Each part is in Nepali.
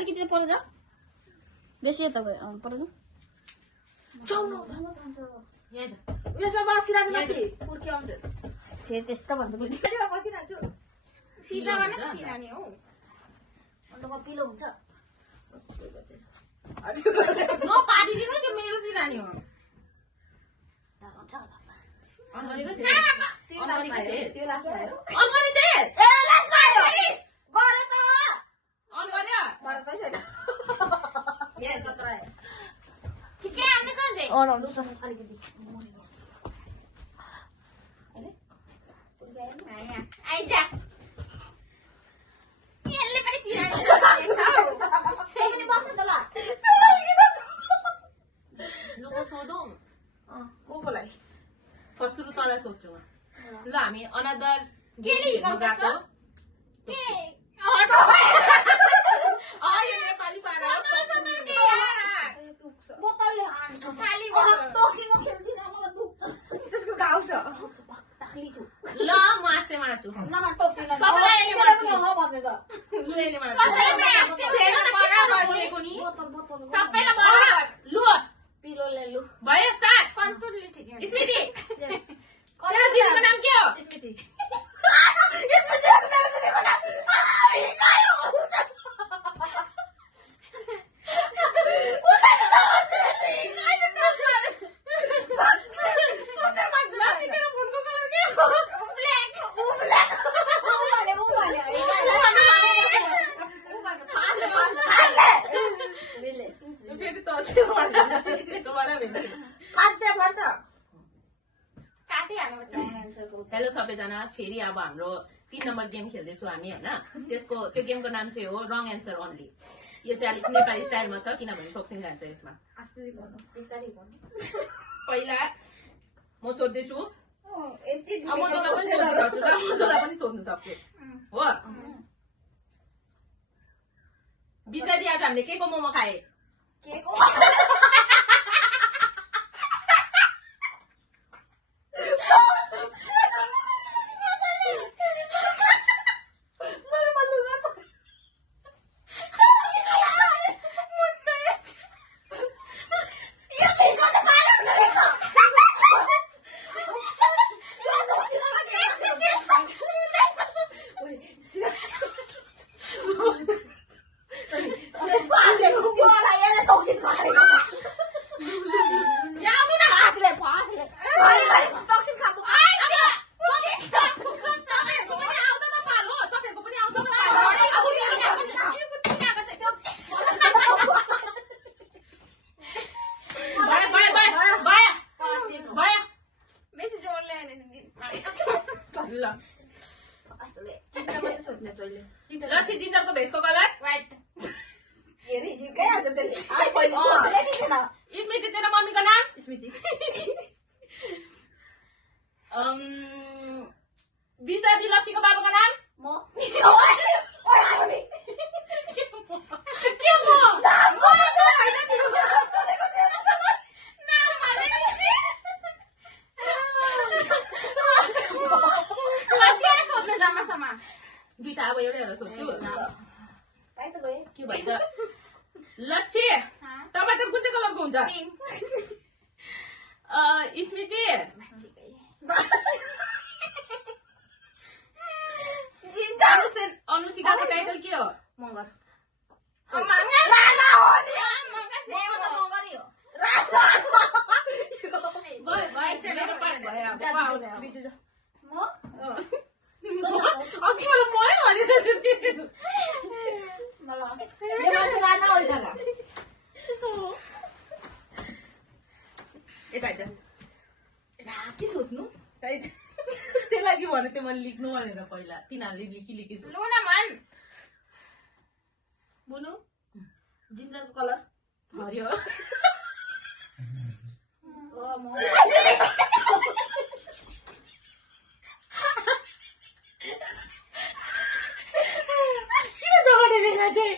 अलिकति पर जा बेसी यता गयो पर जा यसमा बसिरहेको माथि कुर्की आउँछ फेरि त्यस्तो भन्दै बसिरहेको छु सिधा भने सिधा नि हौ अन्त म पिलो हुन्छ न पारिदिनु त्यो मेरो सिरानी हो अन गरेको छ त्यो लास्ट भयो त्यो लास्ट भयो अन गरे छ ए लास्ट भयो गरे त अन गर्यो गरे सही छैन यहाँ कत्रा ठिकै आउँदैछ नि अन आउँदैछ अलिकति आइजा यसले पनि सिरानी सेगनी बस्नु त ल लोको सोधौँ को लागि फर्स्ट सुरु तँलाई सोध्छु ल हामी अनदर केली गएको के यो नेपाली पारा बोतलले हान्छ खाली टोक्सिङमा खेल्दिन मलाई दुख्छ त्यसको घाउ छ ताक्ली छु ल म आस्ते मार्छु न टोक्सिङ तपाईलाई यसले मार्छु हो भन्दै त ल यसले मार्छु कसैले पनि आस्ते बराबर बोलेको नि बोतल बोतल सबैलाई बराबर लु पिलोले लु भयो स्टार्ट कन्तुरले ठिकै स्मृति तेरो दिदीको नाम के हो स्मृति स्मृति मेरो दिदीको नाम कायो हेलो सबैजना फेरि अब हाम्रो 3 नम्बर गेम खेल्दैछौँ हामी हैन त्यसको त्यो गेमको नाम चाहिँ हो रङ एन्सर ओन्ली यो चाहिँ अलिक नेपाली स्टाइलमा छ किनभने टोक्सिङ जान्छ यसमा पहिला म सोध्दैछु अब म तँलाई पनि सोध्नु सक्छु हो बिसादी आज हामीले के को मोमो खाए केको लच्छी जिन्जरको भेषको कलर व्हाइट स्मृति तेरो मम्मीको नाम स्मृति बिसादी लच्छीको बाबाको नाम म दुईटा अब एउटा सोध्छु के भन्छ लच्छी टमाटर कुन चाहिँ कलरको हुन्छ स्मृति अनुसिकाको टाइटल के हो मंगर के सोध्नु त्यही लागि भने त्यो मैले लेख्नु भनेर पहिला तिनीहरूले लेखी बोल्नु जिन्जरको कलर हरियो किन दौडे बेला चाहिँ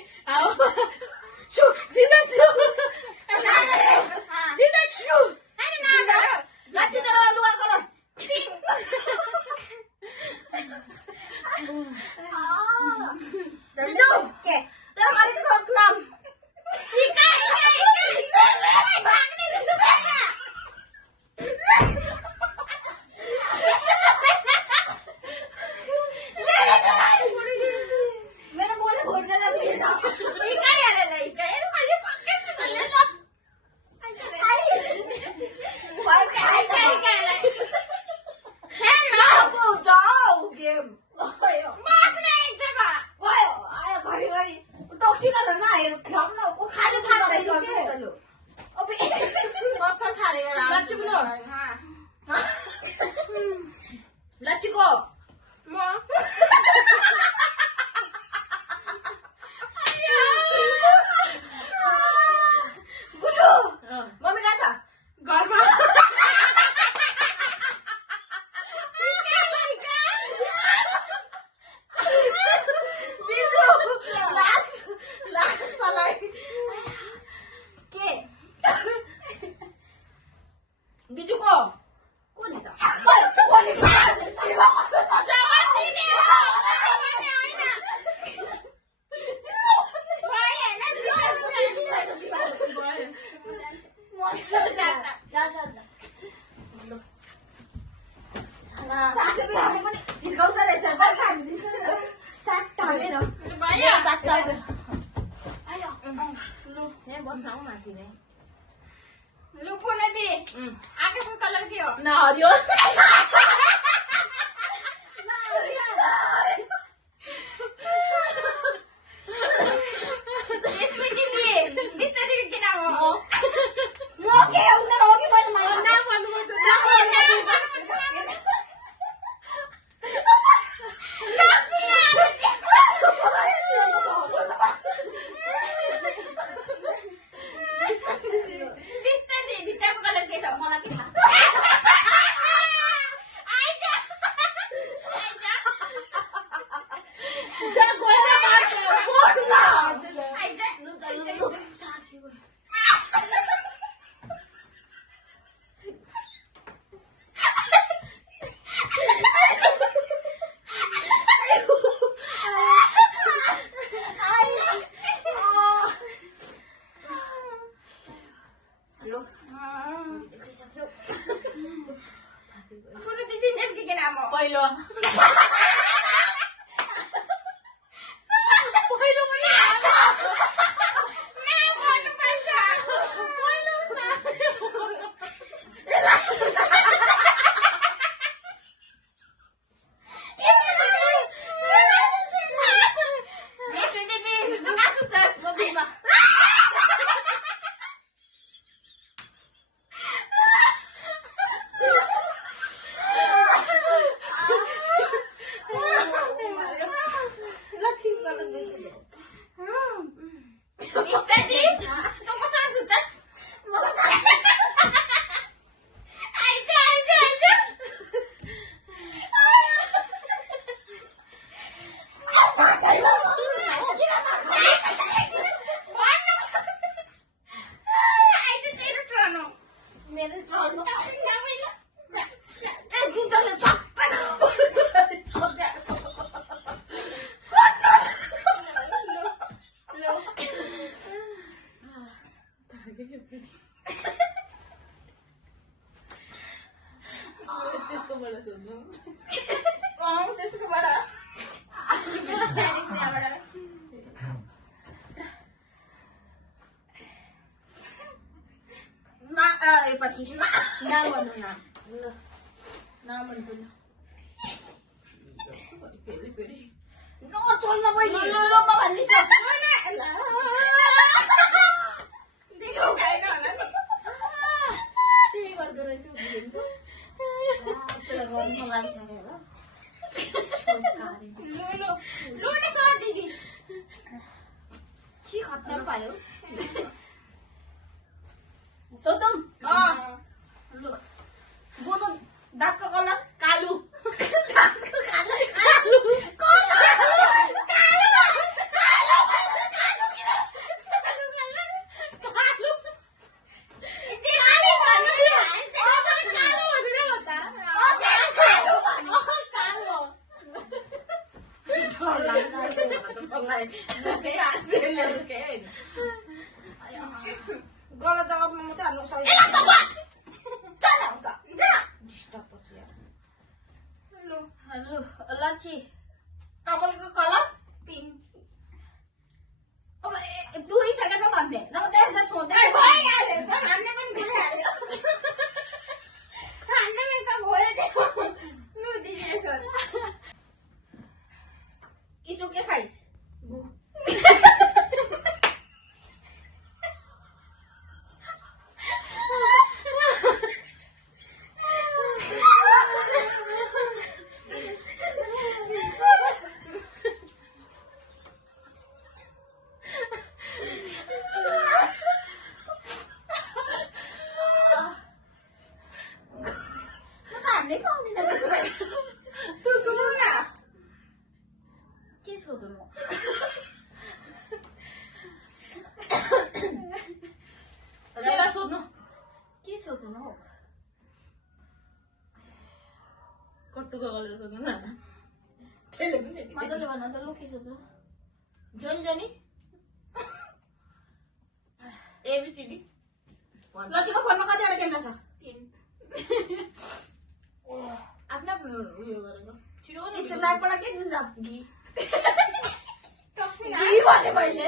Okay. Dalam kali itu kalau kelam. टक्सिनहरु नहेर फ्याउन ओ खाली खाना रहेछ के लु अबे कत्ता थालेको राम लच्ची बोलो लच्चीको म बुझो मम्मी कहाँ छ घरमा बिजु लास्ट मलाई के बिजुको को नि त लु पुनः दि आकाशको कलर के हो नहरियो स्मृति दि बिस्तारै दिदी किन हो म के हुँदैन हो कि मैले मान्न नाम भन्नुपर्छ बिस्तारै दि भित्रको कलर के छ मलाई के थाहा जा गएर मार्छ पुनः दिदी नेम के नाम हो पहिलो पहिलो पनि नाम भन्नुपर्छ स्मृति दि तँ कहाँ सुत्छस् म बिमा बिस्तारै तँ कसँग सुत्छस् आइज तेरो टर्न हो मेरो ट्रल त्यसको बाट सोध्नु त्यसकोबाट त्यहाँबाट नाम भन्नु नाम नाम भन्नु फेरि फेरि नचल्न बहिनी ल म भन्दिछु देखो छैन होला नि त्यही गर्दो रहेछु यसो गर्नु लागिसक्यो होला लु न सर दिदी छि खत्तम पायो सोधौँ लु बोल्नु दागको कलर कालु दागको कलर कालो गलत जवाबमा मात्रै हाल्नु सक्छ लच्छी कपालको कलर पिङ्क अब 2 सेकेन्डमा भन्ने नभए त्यसलाई सोध्दै भइहाल्यो त हामीले पनि भइहाल्यो हामीले त भयो त्यो लु दिदीले सोध इसो के खाइस सोध्नु हौ कट्टुको गरेर सोध्नु न मजाले भन्न त लु के सोध्नु जोनी जोनी एबीसीडी लचिको फोनमा कतिवटा क्यामेरा छ 3 आफ्नो आफ्नो उयो गरेको छिटो यसो लाइभबाट के जुन जाप घी टक्सिङ घी भने मैले